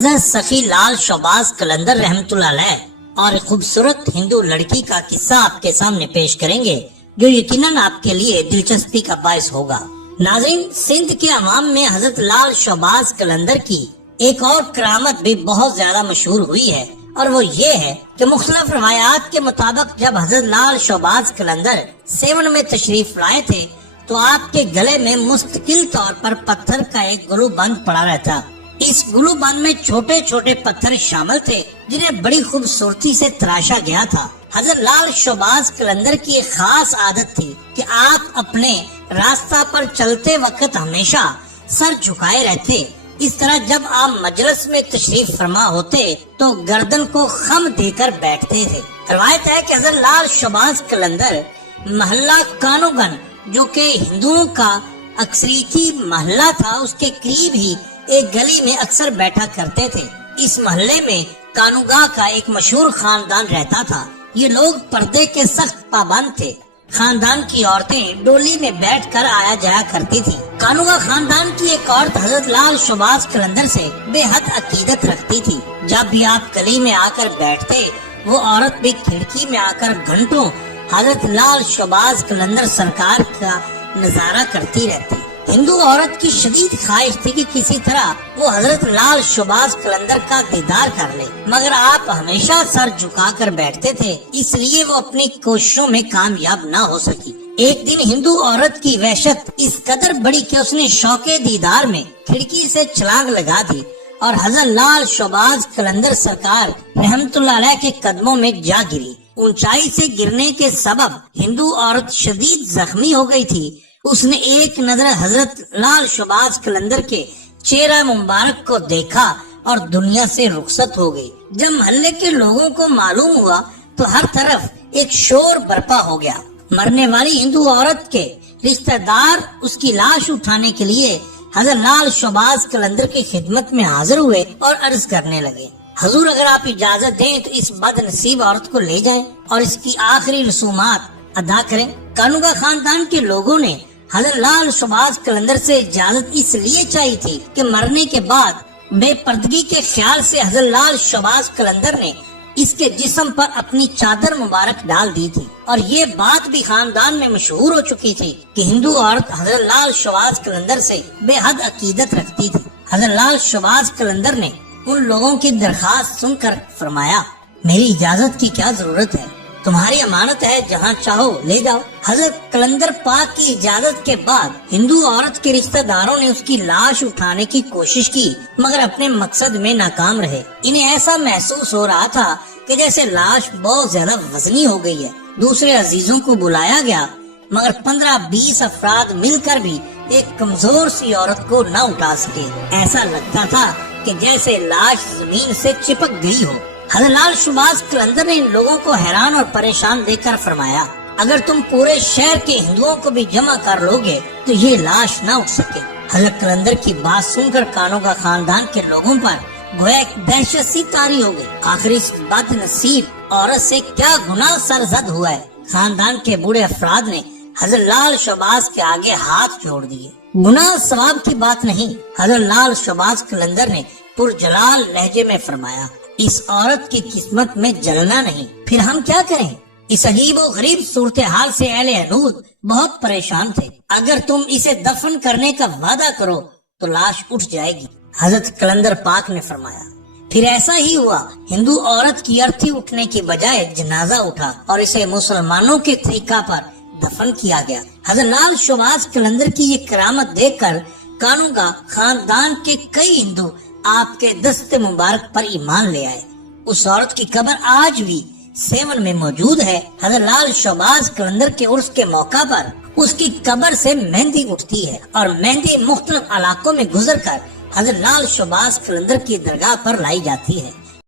حضرت سخی لال شہباز قلندر رحمت اللہ علیہ اور ایک خوبصورت ہندو لڑکی کا قصہ آپ کے سامنے پیش کریں گے جو یقیناً آپ کے لیے دلچسپی کا باعث ہوگا۔ ناظرین، سندھ کے عوام میں حضرت لال شہباز قلندر کی ایک اور کرامت بھی بہت زیادہ مشہور ہوئی ہے، اور وہ یہ ہے کہ مختلف روایات کے مطابق جب حضرت لال شہباز قلندر سیون میں تشریف لائے تھے تو آپ کے گلے میں مستقل طور پر پتھر کا ایک گلو بند پڑا رہتا۔ اس گلو بند میں چھوٹے چھوٹے پتھر شامل تھے جنہیں بڑی خوبصورتی سے تراشا گیا تھا۔ حضرت لال شہباز قلندر کی ایک خاص عادت تھی کہ آپ اپنے راستہ پر چلتے وقت ہمیشہ سر جھکائے رہتے۔ اس طرح جب آپ مجلس میں تشریف فرما ہوتے تو گردن کو خم دے کر بیٹھتے تھے۔ روایت ہے کہ حضرت لال شہباز قلندر محلہ کانوگن، جو کہ ہندوؤں کا اکثریتی محلہ تھا، اس کے قریب ہی ایک گلی میں اکثر بیٹھا کرتے تھے۔ اس محلے میں کانوگا کا ایک مشہور خاندان رہتا تھا۔ یہ لوگ پردے کے سخت پابند تھے۔ خاندان کی عورتیں ڈولی میں بیٹھ کر آیا جایا کرتی تھی۔ کانوگا خاندان کی ایک عورت حضرت لال شہباز قلندر سے بے حد عقیدت رکھتی تھی۔ جب بھی آپ گلی میں آ کر بیٹھتے، وہ عورت بھی کھڑکی میں آ کر گھنٹوں حضرت لال شہباز قلندر سرکار کا نظارہ کرتی رہتی۔ ہندو عورت کی شدید خواہش تھی کہ کسی طرح وہ حضرت لال شہباز قلندر کا دیدار کر لے، مگر آپ ہمیشہ سر جھکا کر بیٹھتے تھے، اس لیے وہ اپنی کوششوں میں کامیاب نہ ہو سکی۔ ایک دن ہندو عورت کی وحشت اس قدر بڑی کہ اس نے شوق دیدار میں کھڑکی سے چھلانگ لگا دی اور حضرت لال شہباز قلندر سرکار رحمت اللہ علیہ کے قدموں میں جا گری۔ اونچائی سے گرنے کے سبب ہندو عورت شدید زخمی ہو گئی تھی۔ اس نے ایک نظر حضرت لال شہباز قلندر کے چہرہ مبارک کو دیکھا اور دنیا سے رخصت ہو گئی۔ جب محلے کے لوگوں کو معلوم ہوا تو ہر طرف ایک شور برپا ہو گیا۔ مرنے والی ہندو عورت کے رشتہ دار اس کی لاش اٹھانے کے لیے حضرت لال شہباز قلندر کی خدمت میں حاضر ہوئے اور عرض کرنے لگے، حضور اگر آپ اجازت دیں تو اس بد نصیب عورت کو لے جائیں اور اس کی آخری رسومات ادا کریں۔ کانوگا خاندان کے لوگوں نے حضرت لال شہباز قلندر سے اجازت اس لیے چاہی تھی کہ مرنے کے بعد بے پردگی کے خیال سے حضرت لال شہباز قلندر نے اس کے جسم پر اپنی چادر مبارک ڈال دی تھی، اور یہ بات بھی خاندان میں مشہور ہو چکی تھی کہ ہندو عورت حضرت لال شہباز قلندر سے بے حد عقیدت رکھتی تھی۔ حضرت لال شہباز قلندر نے ان لوگوں کی درخواست سن کر فرمایا، میری اجازت کی کیا ضرورت ہے، تمہاری امانت ہے، جہاں چاہو لے جاؤ۔ حضرت قلندر پاک کی اجازت کے بعد ہندو عورت کے رشتہ داروں نے اس کی لاش اٹھانے کی کوشش کی، مگر اپنے مقصد میں ناکام رہے۔ انہیں ایسا محسوس ہو رہا تھا کہ جیسے لاش بہت زیادہ وزنی ہو گئی ہے۔ دوسرے عزیزوں کو بلایا گیا، مگر 15-20 افراد مل کر بھی ایک کمزور سی عورت کو نہ اٹھا سکے۔ ایسا لگتا تھا کہ جیسے لاش زمین سے چپک گئی ہو۔ حضرت لال شہباز قلندر نے ان لوگوں کو حیران اور پریشان دیکھ کر فرمایا، اگر تم پورے شہر کے ہندوؤں کو بھی جمع کر لو گے تو یہ لاش نہ اٹھ سکے۔ حضرت قلندر کی بات سن کر کانوگا خاندان کے لوگوں پر گویا ایک دہشت سی طاری ہو گئی۔ آخر اس بد نصیب عورت سے کیا گناہ سرزد ہوا ہے؟ خاندان کے بوڑھے افراد نے حضرت لال شہباز کے آگے ہاتھ جوڑ دیے۔ گناہ ثواب کی بات نہیں، حضرت لال شہباز قلندر نے پرجلال لہجے میں فرمایا، اس عورت کی قسمت میں جلنا نہیں، پھر ہم کیا کریں؟ اس عجیب و غریب صورتحال سے اہل حنود بہت پریشان تھے۔ اگر تم اسے دفن کرنے کا وعدہ کرو تو لاش اٹھ جائے گی۔ حضرت قلندر پاک نے فرمایا، پھر ایسا ہی ہوا۔ ہندو عورت کی ارتھی اٹھنے کی بجائے جنازہ اٹھا اور اسے مسلمانوں کے طریقہ پر دفن کیا گیا۔ حضرت لال شہباز قلندر کی یہ کرامت دیکھ کر کانوگا خاندان کے کئی ہندو آپ کے دست مبارک پر ایمان لے آئے۔ اس عورت کی قبر آج بھی سیون میں موجود ہے۔ حضرت لال شہباز قلندر کے عرس کے موقع پر اس کی قبر سے مہندی اٹھتی ہے اور مہندی مختلف علاقوں میں گزر کر حضرت لال شہباز قلندر کی درگاہ پر لائی جاتی ہے۔